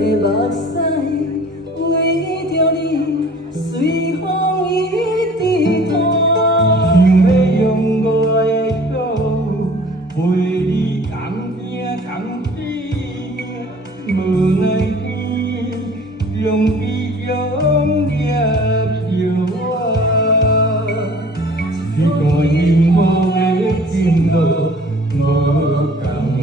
的目屎为着你，随风一直拖。想要用我的手陪你同行同志，无奈天用悲伤惹着我，一段幸福的前路无共命。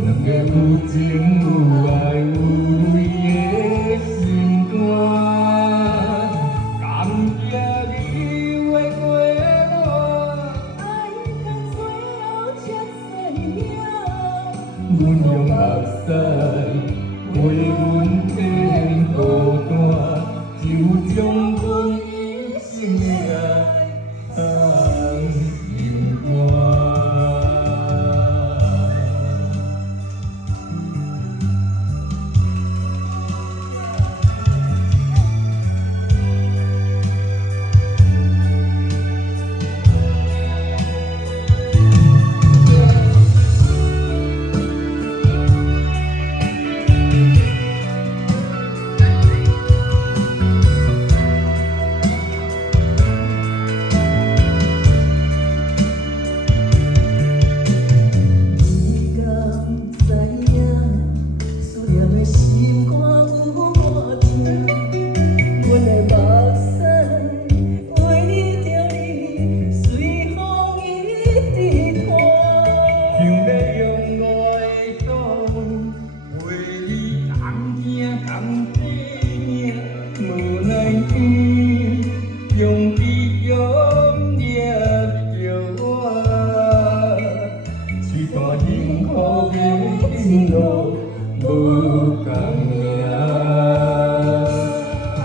两个有情有爱有泪的心肝，感谢你为过我，爱到最后才知影。阮用目屎为阮天孤单，就将阮一生的爱心肝。用悲伤惹着我，一段幸福的前路无共命。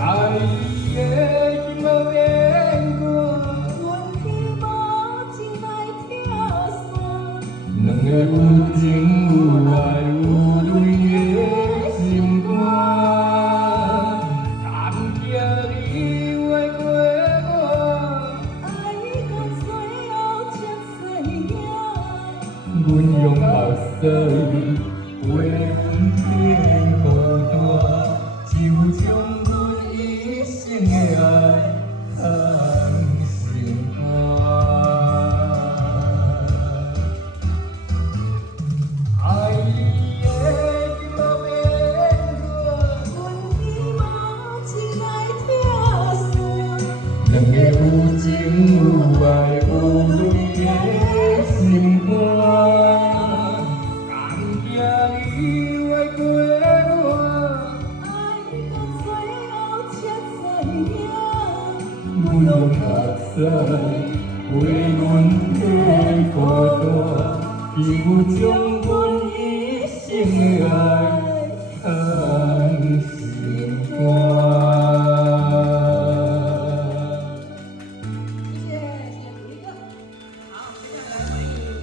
爱你的心无变过，阮天无情来拆散。两个有情有爱有泪的心肝，感谢你为过我，爱到最后才知影。阮用目屎为阮天孤单，就将阮一生的爱放心肝。爱你的心无变过，阮天无情来拆散。两个有情有爱有泪的心肝，感谢你为过我，爱到最後才知影。阮用目屎为阮的孤單，就將阮一生的愛。